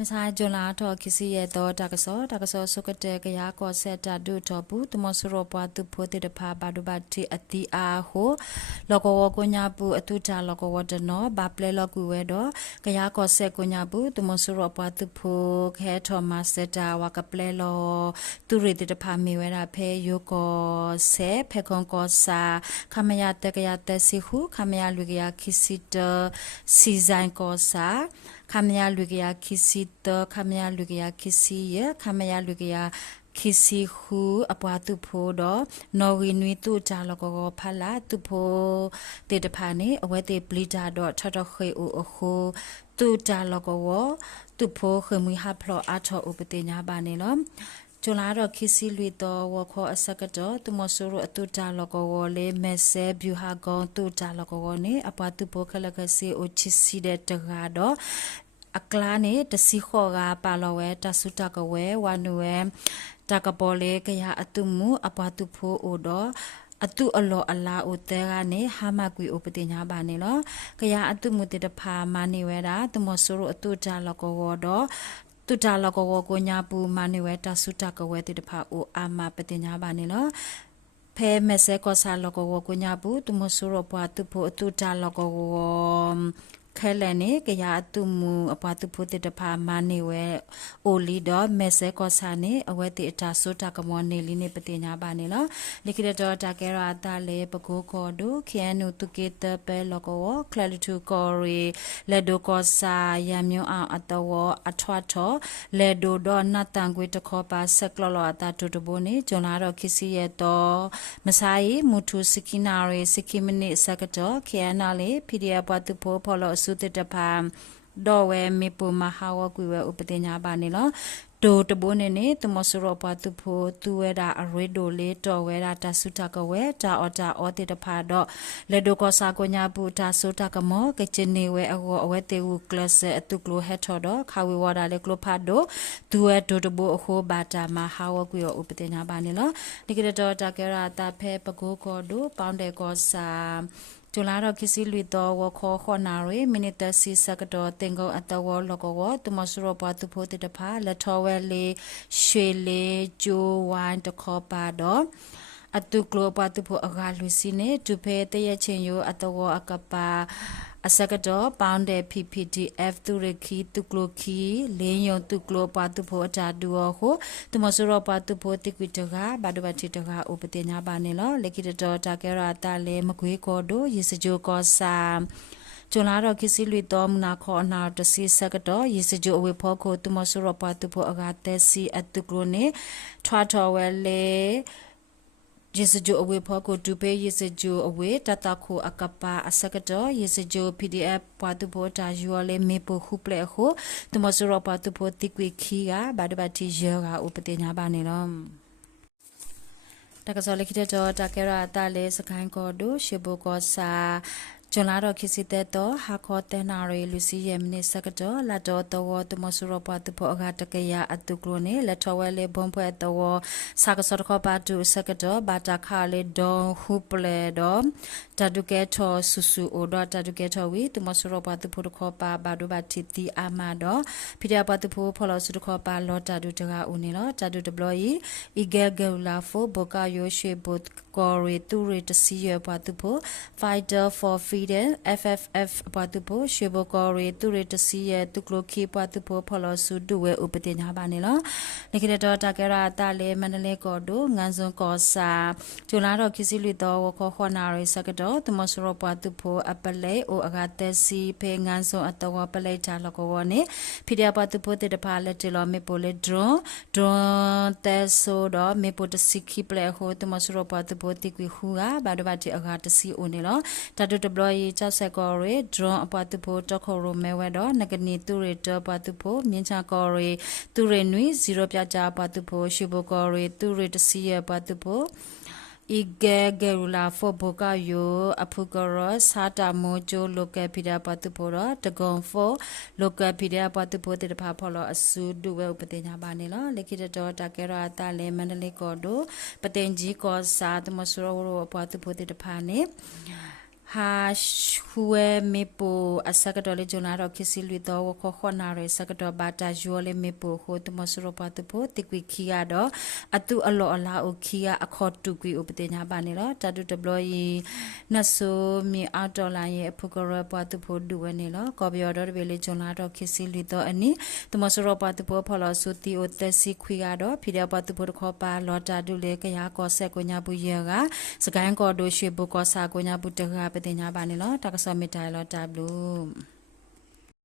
မဆိုင်ဂျွန်လာတော့ခစီရဲ့တော့တကဆောဆုကတဲ့ကရကောဆက်တာဒုတော့ဘူးတမဆရောပွားသူဖို့တဲ့ဖာဘာဒုဘတိအတီအားဟိုလောကဝကိုညာဘူးအတူတာလောကဝတနောဘာပလဲလောကူဝဲတော့ကရကောဆက်ကိုညာဘူးတမဆရောပွားသူဖို့ခဲထော်မစတာဝကပလဲလောသူရတဲ့ဖာမီဝဲတာဖဲယိုကောဆက်ဖဲခွန်ကောစာခမရတကရတက်စီဟုခမရလူကရခစီတစီဇိုင်းကောစာခမရလူကရခစီတခမရလူကရခစီယခမရလူကရခစီဟုအပွားသူဖို့တော့နော်ဝီနွီတူကြလကောဖလာသူဖို့တေတဖာနေအဝဲတေပလီတာတော့ထထခေအိုအခုတူကြလကောသူဖို့ခမွေဟဖလောအထောဥပတေညာပါနေလောကျလာတော့ခစီလွေတော့ဝခေါ်အစကတော့သူမဆူရအတူတာလကောဝလေမက်ဆေဘျူဟာကောင်တူတာလကောဝနေအပွားသူဖို့ခလကစီအိုချစ်စီတဲ့တကားတော့အကလာနေတစီခေါ်ကပါလောဝဲတဆုတကဝဲဝနုဝဲတကပေါ်လေကရအတုမှုအပွားသူဖို့အိုတော့အတုအလောအလာအိုတဲကနေဟာမကွေအိုပတိညာပါနေလောကရအတုမှုတေတဖာမနေဝဲတာသူမဆူရအတူတာလကောဝတော့တူတာလကောကိုညာပူမနေဝဲတဆုတကဝဲတိတဖာအိုအာမပတိညာပါနေလောဖဲမဆေကောဆာလကောကိုညာပူသူမဆူရပွားသူဖို့အတူတာလကောခဲလန်နေကရအတုမူအပွားသူဖို့တိတဖာမနေဝဲအိုလီတော့မဆေကောဆာနေအဝဲတိအတာဆုတကမောနေလီနေပတိညာပါနေလောလိခိတတော်တာကဲရာတာလေပကိုကောဒုခဲနုတုကေတပဲလကောကလလတူကောရီလက်ဒိုကောဆာယမြွအောင်အတော်အထွတ်တော်လက်ဒိုတော့နတ်တန်ကွေတခောပါဆက်ကလောလောအတာတူတဘိုနေဂျွန်လာတော့ခစီရဲ့တော့မဆိုင်မူထုစကိနာရီစကိမနိစကတော့ခဲနာလေပီဒီအပွားသူဖို့ဖော်လို့စုတဖာတော့ဝဲမေပူမဟာဝကွေဝဲဥပဒေညာပါနေလောဒိုတဘိုးနေနေတမဆရောပွားသူဖို့သူဝဲတာအရွေဒိုလေးတော်ဝဲတာတဆုတကဝဲတာအော်တေတဖာတော့လက်ဒိုကောစာကိုညာပူတာဆုတကမောကချင်နေဝဲအဝဲတေဝကလစအတုကလိုဟက်ထော်တော့ခါဝေဝတာလေကလိုဖာဒိုဒူဝဲဒိုတဘိုအခုဘာတာမဟာဝကွေဥပဒေညာပါနေလောဒီကရတော့တာကရာတာဖဲပကိုကောဒိုပေါင်းတဲ့ကောစာကျလာတော့ခစီလွီတော့ဝခေါ်ခေါ်နာရီမိနစ်တစီစကတော့တင်ကောအတော်လောကောသူမဆရပွားသူဖို့တဖာလက်ထောဝဲလေးရွှေလေးဂျိုဝိုင်းတခေါ်ပါတော့အတုကလောပါသူဖို့အကားလူစီနေသူဖဲတရချင်းယောအတော်အကပါအစကတော့ပေါင်းတဲ့ PPDF သူရခီသူကလိုခီလင်းယုံသူကလိုပါသူဖို့အတာဒူဟိုသူမဆရပါသူဖို့တိကွတကဘာဒဘတိတကဥပတင်ညာပါနေလောလက်ကိတော်တာကရာတာလေမကွေးကောတို့ရေစကြိုကောစာကျလာတော့ခစီလွေတော်မနာခေါ်နာတစီစကတော့ရေစကြိုအဝေဖောကိုသူမဆရပါသူဖို့အကတက်စီအတုကလိုနေထွားတော်ဝဲလေယေစဂျိုအဝေဖောကိုတူပေးယေစဂျိုအဝေတတခုအကပါအစကတော့ယေစဂျို PDF ပွားတူပေါ်တာယူလေမေပိုခုပလေခုတမဆရပွားတူပေါ်တိကွေခီကဘာဒဘတိယောကဥပဒေညာပါနေလောတကစောလိခိတတော်တကရာတာလေစကိုင်းကောဒိုရှေဘကောစာကျလာတော့ခစီတဲ့တော့ဟာခေါ်တဲ့နာရီလူစီယမနိစကတော့လာတော့တော့တမဆရပတ်ဖို့အကတကရအတုကလိုနေလက်ထော်ဝဲလေဘုံဖွဲတော့စကစောခေါ်ပါတူစကတော့ဘာတာခါလေဒွန်ဟူပလေတော့တဒုကဲထော်ဆူဆူအိုတော့တဒုကဲထော်ဝီတမဆရပတ်ဖို့ခေါ်ပါဘာဒုဘတီတီအာမတော့ဖိရပတ်ဖို့ဖော်လို့စုခေါ်ပါလောတဒုတကဦးနေတော့တဒုဒဘလီအီဂဲဂဲလာဖိုဘကယိုရှေဘုတ်ကောရီတူရီတစီရပတ်ဖို့ Fighter for Freedom FFF ပတ်ဖို့ရှေဘကောရီတူရီတစီရတူကလိုခီပတ်ဖို့ဖော်လို့စုဒူဝဲဥပဒေညာပါနေလောဒီကရတော့တကရာတာလေမန္တလေးကောဒိုငန်းစွန်ကောစာကျလာတော့ခစီလူတော့ဝခေါ်ခေါ်နာရီစကတော့တမဆရပတ်ဖို့အပလေအိုအကတက်စီဖေငန်းစွန်အတော်ပလေချာလကောဝနေဖိရပတ်ဖို့တဲ့ဖာလက်တလောမေပိုလေဒရွန်တဲဆိုတော့မေပိုတစီခိပလေဟိုတမဆရပတ်ဖို့တိကွေခူကဘာဒဘတိအကတစီအိုနေလောတတတဘလီချဆက်ကောရီဒရွန်အပတ်ဖို့တခေါ်ရမဲဝဲတော့ငကနီတူရီတပတ်ဖို့မြင်းချကောရီတူရီနွီ0ပြကြပတ်ဖို့ရှိဘကောရီတူရီတစီရပတ်ဖို့อีเกเกรุลาฟอโบกาโยอพุกรสาตาโมโจโลกพิดาปตุโพรตะกอนฟอโลกพิดาปตุโพติตภาพลอสุดุเวอุปติญาบานิลเลขิตตอตะเกราตะเลมันดเลกอโดปติญจีกอสาตมสุรวรปตุโพติตภานิဟ ha hue mepo asakadole jonaro kisili do ko khonare sakado bata jole mepo ho tumasuro patupo tikwi kia do atu alo ala o kia akhotu kwi upatenya banilo tadu deploy naso mi autola ye phukoro patupo duwane lo kobyo do bele jonaro kisili do ani tumasuro patupo pholo suti o tesi khwi do phide patupo kho pa lota du le kya ko se ko nya bu ye ga sakan ko do shwe bu ko sa ko nya bu de ga ပတင်ညာပါနေလို့တက္ကသိုလ်မိတိုင်လို့တပ်လို့